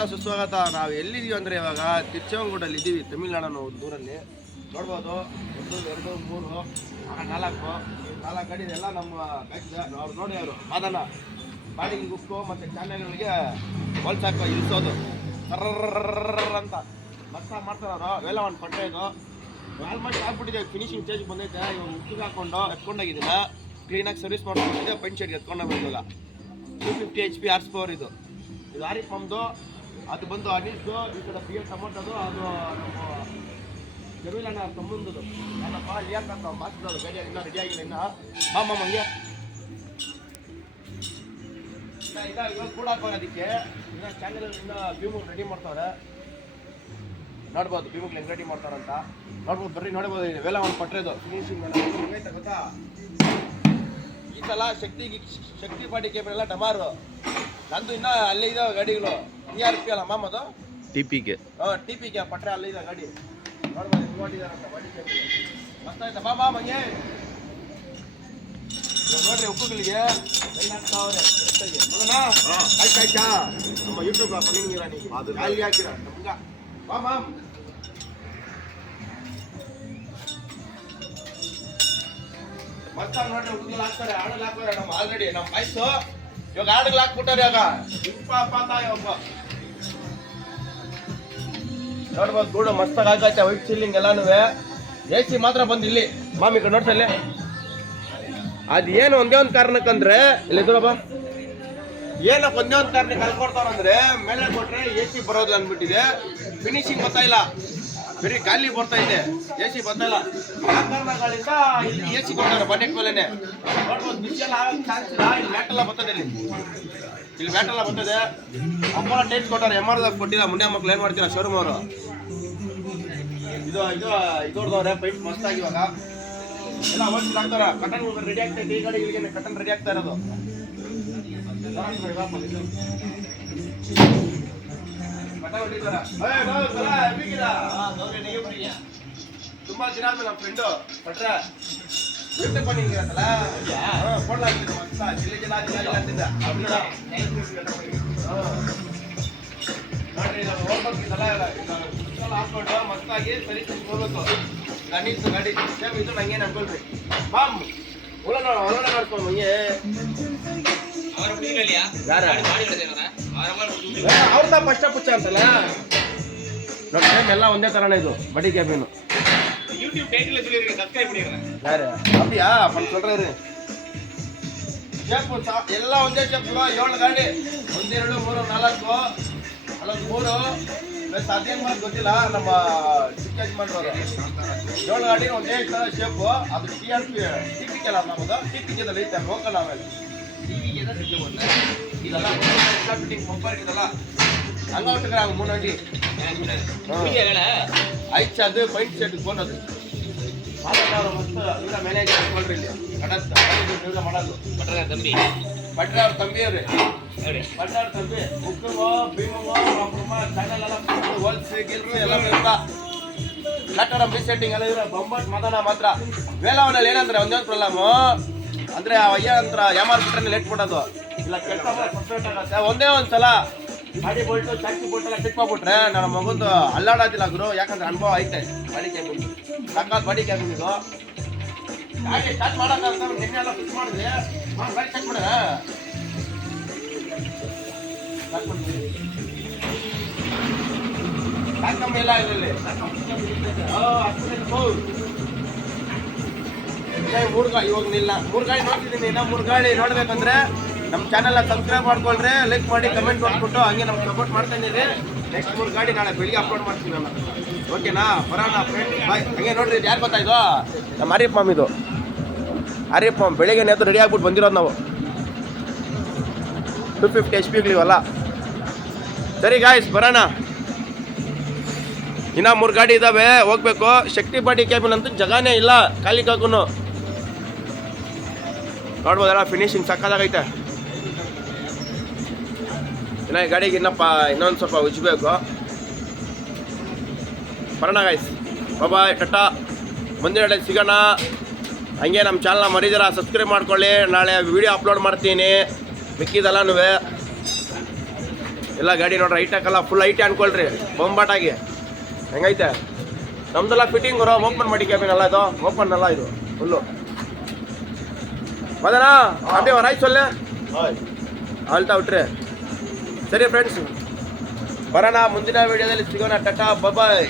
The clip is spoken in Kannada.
ಸುಸ್ವಾಗತ. ನಾವು ಎಲ್ಲಿದ್ದೀವಿ ಅಂದರೆ ಇವಾಗ ತಿರುಚಂಗೂಡಲ್ಲಿ ಇದ್ದೀವಿ, ತಮಿಳ್ನಾಡನ್ನು ಒಂದು ಊರಲ್ಲಿ. ನೋಡ್ಬೋದು 1 2 3 4 ಗಾಡಿ ಎಲ್ಲ ನಮ್ಮ ಬ್ಯಾಚ್ ಅವ್ರು ನೋಡಿ. ಅವರು ಮಾದನ ಬಾಡಿಗೆ ಬುಕ್ಕು ಮತ್ತು ಚಾನೆಲ್ಗಳಿಗೆ ಹೋಲ್ಸಾಕ ಇಳಿಸೋದು ಅಂತ ಮಸ್ತ ಮಾಡ್ತಾರೆ ಅವರು. ವೇಲ ಒಂದು ಪಟ್ಟೆ ಇದು ಆಲ್ಮೋಸ್ಟ್ ಆಗ್ಬಿಟ್ಟಿದೆ, ಫಿನಿಶಿಂಗ್ ಸ್ಟೇಜ್ ಬಂದೈತೆ. ಇವಾಗ ಉಕ್ಕಿಗೆ ಹಾಕೊಂಡು ಎತ್ಕೊಂಡೋಗಿದ್ದೀನ, ಕ್ಲೀನಾಗಿ ಸರ್ವಿಸ್ ಮಾಡ್ಕೊಂಡಿದ್ದೆ. ಪೈಂಟ್ ಶೇಡ್ಗೆ ಎತ್ಕೊಂಡೋಗಿದ್ದಾಗ 250 HP ಹಾರ್ಸ್ ಪವರ್ ಇದು ಆರಿಫ್ ನಮ್ಮದು. ಅದು ಬಂದು ಅನಿಲ್ದು. ಈ ಕಡೆ ಪಿ ಎಲ್ ಟೊಮೊಟೋದು, ಅದು ನಮ್ಮ ಜಮೀಲಣ್ಣ ತಮ್ಮಂದು. ಏನಪ್ಪ ಯಾಕಂತ ಮಾತಾಡೋದು ಗಾಡಿ ಇನ್ನೂ ರೆಡಿ ಆಗಿಲ್ಲ. ಇನ್ನು ಹಂಗೆ ಇವಾಗ ಕೂಡ ಹಾಕೋರು. ಅದಕ್ಕೆ ಇನ್ನೂ ಚಾನಲ್ ಇನ್ನೂ ಭೀಮುಗ್ ರೆಡಿ ಮಾಡ್ತಾವ್ರೆ. ನೋಡ್ಬೋದು ಭೀಮುಗ್ ಹೆಂಗೆ ರೆಡಿ ಮಾಡ್ತಾರಂತ ನೋಡ್ಬೋದು. ಬರ್ರಿ ನೋಡ್ಬೋದು. ಇವೆಲ್ಲ ಒಂದು ಪಟ್ರೆದು ಫಿನಿಶಿಂಗ್ ಎಲ್ಲ ಗೊತ್ತಾ. ಈ ಸಲ ಶಕ್ತಿ ಪಾಟಿ ಕೇಬಲ್ ಎಲ್ಲ ಡಮಾರು. ನಂದು ಇನ್ನೂ ಅಲ್ಲೇ ಇದಾವೆ ಗಾಡಿಗಳು. TRP ಅಲ್ಲ ಮಾಮದು, TPK ಪಟ್ರೆ ಅಲ್ಲೇ ಇದೆ ಗಾಡಿ. ನೋಡ್ಬೋದು ನೋಡಿದಾರಂತ ಬಾಡಿ ಕೇಬಲ್ ಮಸ್ತ್ ಆಯ್ತಾ. ಮಂಗೆ ನೋಡ್ರಿ ಉಪ್ಪುಗಳಿಗೆ ಲೈನ್ ಹಾಕ್ತಾವ್ರೆ. ಆಯ್ತಾ ನಮ್ಮ ಯೂಟ್ಯೂಬ್ ಅಲ್ಲಿ ಹಾಕಿರ ನಮ್ಗ ಮಸ್ತ ನೋಡ್ರಿ. ಉಪ್ಪುಗಳು ಹಾಕ್ತಾರೆ, ಆಡಲ್ ಹಾಕ್ತಾರೆ. ನಮ್ಮ ಆಲ್ರೆಡಿ ನಮ್ಮ ವಯಸ್ಸು ಇವಾಗ ಆಡಲ್ ಹಾಕ್ಬಿಟ್ಟಾರೆ. ಇವಾಗ ನೋಡ್ಬೋದು ಗೂಡು ಮಸ್ತಾಗಿ ಹಾಕೈತೆ. ವೈಟ್ ಸೀಲಿಂಗ್ ಎಲ್ಲಾನು. AC ಮಾತ್ರ ಬಂದು ಇಲ್ಲಿ ಮಾಮಿ ಕಡೆ ನೋಡ್ತಾ ಇಲ್ಲಿ. ಅದು ಏನು ಒಂದೇ ಒಂದು ಕಾರಣಕ್ಕಂದ್ರೆ ಇಲ್ಲಿ ದೂರಪ್ಪ, ಏನಪ್ಪ ಒಂದೇ ಒಂದು ಕಾರಣಕ್ಕೆ ಕಲ್ಕೊಡ್ತಾರಂದ್ರೆ ಮೇಲೆ ಕೊಟ್ರೆ AC ಬರೋದಿಲ್ಲ ಅಂದ್ಬಿಟ್ಟಿದೆ. ಫಿನಿಶಿಂಗ್ ಬರ್ತಾ ಇಲ್ಲ, ಬರೀ ಖಾಲಿ ಬರ್ತಾ ಇದೆ, AC ಬರ್ತಾ ಇಲ್ಲ. ಆ ಕಾರಣಗಳಿಂದ ಇಲ್ಲಿ AC ಕೊಡ್ತಾರೆ ಬಜೆಟ್ ಮೇಲೆನೆ. ನೋಡ್ಬೋದು ಬಿಸಿಯೆಲ್ಲ ಆಗಕ್ಕೆ ಚಾನ್ಸ್ ಇಲ್ಲ. ಇಲ್ಲಿ ಮ್ಯಾಟೆಲ್ಲ ಬರ್ತದೆ, ಇಲ್ಲಿ ಮ್ಯಾಟೆಲ್ಲ ಬರ್ತದೆ. ಅಪ್ಪನ ಟೈಟ್ ಕೊಟ್ಟಾರೆ, MRದಾಗ ಕೊಟ್ಟಿಲ್ಲ. ಮುಂದೆ ಮಕ್ಳು ಏನು ಮಾಡ್ತೀರಾ ಶೋರೂಮ್ ಅವರು. ಇದೋರ್ದವ್ರೆ ಪೈಂಟ್ ಮಸ್ತಾಗಿ ಇವಾಗ ಎಲ್ಲ ಅವಶ್ಯ ಆಗ್ತಾರ. ಕಟನ್ ರೆಡಿ ಆಗ್ತೈತೆ. ಈ ಗಾಡಿಗಳಿಗೆ ಕಟನ್ ರೆಡಿ ಆಗ್ತಾ ಇರೋದು. ತುಂಬಾ ದಿನ ಆದ್ಮೇಲೆ ನಮ್ಮ ಫ್ರೆಂಡು ಪಟ್ರೆ ನಿಂಗಿರತ್ತಲ್ಲ ಹಾಕೊಂಡು ಮಸ್ತಾಗಿ ಸರಿ ಹೋಗ್ಬೇಕು. ಗಣೇಶ್ ಗಾಡಿ ಇದು ನಂಗೇನು ಅನ್ಕೊಳ್ರಿ. ಬಾಮ್ ಒಳಗಡೆ ನೋಡ್ಕೊಂಡು ಮಂಗೆ ಅವ್ರದ ಪಷ್ಟ ಪುಚ್ಚ ಅಂತಲ್ಲ ನೋಡಿ. ಸೇಮ್ ಎಲ್ಲ ಒಂದೇ ತರನೇ ಇದು ಬಡಿ ಕ್ಯಾಬಿನು. அப்படியா பண்ண சொல்றாரு. ಎಲ್ಲ ಒಂದೇ ಶೇಪ್. 7 ಗಾಡಿ 1 2 3 4 ಅಲ್ಲೊಂದು 3 ಸಾಧ್ಯ ಮಾಡೋದು ಗೊತ್ತಿಲ್ಲ ನಮ್ಮ ಚಿಕ್ಕ ಯಜಮಾನ್ರವರು. 7 ಗಾಡಿ ಒಂದೇ ತರ ಶೇಪ್. ಅದು TPK ಅಲ್ಲ ನಮ್ಮದು. TPKದಲ್ಲಿ ಐತೆ ಲೋಕಲ್. ಆಮೇಲೆ ಇದೆಲ್ಲ ಫಿಟ್ಟಿಂಗ್ ಬಂಪರ್ ಇದೆಲ್ಲ ಹಂಗ ಹೊಟ್ಟೆ 3 ಅಂಡಿ ಐದು ಅದು ಪೈಂಟ್ ಶೆಡ್ ಕೊಡೋದು. ಮ್ಯಾನೇಜರ್ ಅನ್ಕೊಳ್ರಿ ಇಲ್ಲಿ ಮಾಡೋದು. ಭಟ್ರ ಅವ್ರ ತಂಬಿ ಅವ್ರಿ. ಭಟ್ರ ಅವ್ರ ತಂಬಿ ಉಕ್ಕುಮೋ ಭೀಮೋ ಚಾನಲ್ ಎಲ್ಲ ಹೋಲ್ಸಿ ಗಿಲ್ಸಿ ಎಲ್ಲ ಇರ್ತಾ ಕಟ್ಟಡ ಸೆಟ್ಟಿಂಗ್ ಎಲ್ಲ ಇರೋ ಬೊಂಬಟ್ ಮದನ ಮಾತ್ರ. ವೇಲವನಲ್ಲಿ ಏನಂದ್ರೆ ಒಂದೊಂದು ಪ್ರಾಬ್ಲಮು ಅಂದ್ರೆ ಅಯ್ಯ ಅಂತ ಯಾಮಾರ್ ಬಿಟ್ರೆ ಲೇಟ್ ಬಿಡೋದು ಇಲ್ಲ. ಕೆಲಸ ಸಪ್ರೇಟ್ ಆಗತ್ತೆ. ಒಂದೇ ಒಂದು ಸಲ ಗಾಡಿ ಬೋಲ್ಟು ಚಾಕಿ ಬೋಲ್ಟ್ ಎಲ್ಲ ಚೆಕ್ ಮಾಡ್ಬಿಟ್ರೆ ನನ್ನ ಮಗಂದು ಅಲ್ಲಾಡೋದಿಲ್ಲ ಗುರು. ಯಾಕಂದ್ರೆ ಅನುಭವ ಐತೆ. ಬಾಡಿ ಕ್ಯಾಬಿನ್ ಸಾಕಾದ ಬಾಡಿ ಕ್ಯಾಬಿನ್ ಇದು. ಗಾಡಿ ಸ್ಟಾರ್ಟ್ ಮಾಡೋಕ್ಕಂತ ನಿನ್ನೆ ಎಲ್ಲ ಫಿಕ್ಸ್ ಮಾಡಿದ್ವಿ. ಗಾಡಿ ಚೆಕ್ ಮಾಡ ಕಮ್ಮಿ ಇಲ್ಲ ಇದರಲ್ಲಿ. 3 ಗಾಡಿ ಇವಾಗ ನಿಲ್ಲ. 3 ಗಾಡಿ ನೋಡ್ತಿದ್ದೀನಿ. ಇನ್ನು 3 ಗಾಡಿ ನೋಡ್ಬೇಕಂದ್ರೆ ನಮ್ಮ ಚಾನಲ್ನ ಸಬ್ಸ್ಕ್ರೈಬ್ ಮಾಡ್ಕೊಳ್ರಿ, ಲೈಕ್ ಮಾಡಿ, ಕಮೆಂಟ್ ಮಾಡ್ಬಿಟ್ಟು ಹಂಗೆ ನಮ್ಗೆ ಸಪೋರ್ಟ್ ಮಾಡ್ತಾ ಇದ್ದೀರಿ. ನೆಕ್ಸ್ಟ್ 3 ಗಾಡಿ ನಾಳೆ ಬೆಳಿಗ್ಗೆ ಅಪ್ಲೋಡ್ ಮಾಡ್ತೀನಿ ನಾನು. ಓಕೆನಾ? ಬರೋಣ ಫ್ರೆಂಡ್, ಬಾಯ್. ಹಂಗೆ ನೋಡ್ರಿ ಯಾರು ಗೊತ್ತಾಯ್ತು ನಮ್ಮ ಆರಿಫ್ ಮಾಮ್. ಇದು ಆರಿಫ್ ಮಾಮ್ ಬೆಳಿಗ್ಗೆ ನೇತು ರೆಡಿ ಆಗ್ಬಿಟ್ಟು ಬಂದಿರೋದು ನಾವು. 250 HP ಸರಿ ಗಾಯ್ಸ್, ಬರೋಣ. ಇನ್ನೂ 3 ಗಾಡಿ ಇದ್ದಾವೆ, ಹೋಗ್ಬೇಕು. ಶಕ್ತಿ ಪಾಟಿ ಕ್ಯಾಬಿನ್ ಅಂತೂ ಜಗಾನೇ ಇಲ್ಲ, ಖಾಲಿ ಕಾಕು. ನೋಡ್ಬೋದಲ್ಲ ಫಿನಿಶಿಂಗ್ ಸಕ್ಕದಾಗೈತೆ. ಇನ್ನು ಈ ಗಾಡಿಗೆ ಇನ್ನೊಂದು ಸ್ವಲ್ಪ ಉಜ್ಬೇಕು. ಬರೋಣ ಗಾಯ್ಸ್, ಬಾಯ್, ಟಾಟಾ. ಮುಂದಿನ ಸಿಗೋಣ. ಹಂಗೆ ನಮ್ಮ ಚಾನಲ್ನ ಮರಿದಿರ ಸಬ್ಸ್ಕ್ರೈಬ್ ಮಾಡ್ಕೊಳ್ಳಿ. ನಾಳೆ ವಿಡಿಯೋ ಅಪ್ಲೋಡ್ ಮಾಡ್ತೀನಿ ಮಿಕ್ಕಿದೆಲ್ಲನೂ. ಎಲ್ಲ ಗಾಡಿ ನೋಡ್ರಿ ಐಟ್ ಹಾಕಲ್ಲ, ಫುಲ್ ಐಟೆ ಅನ್ಕೊಳ್ರಿ ಬೊಂಬಾಟಾಗಿ. ಹೆಂಗೈತೆ ನಮ್ದೆಲ್ಲ ಫಿಟ್ಟಿಂಗ್ ಬರೋ ಓಪನ್ ಮಾಡಿ ಕ್ಯಾಬಿನ್ ಎಲ್ಲ ಇದು ಓಪನ್ ಅಲ್ಲ ಇದು ಫುಲ್ಲು. ಮದನಾ ಅದೇ ರಾಯ್ ಸೊಲ್ಲೆ ಆಲ್ತಾ ಬಿಟ್ರೆ ಸರಿ ಫ್ರೆಂಡ್ಸ್, ಬರೋಣ ಮುಂದಿನ ವಿಡಿಯೋದಲ್ಲಿ ಸಿಗೋಣ. ಟಾಟಾ ಬಾಯ್.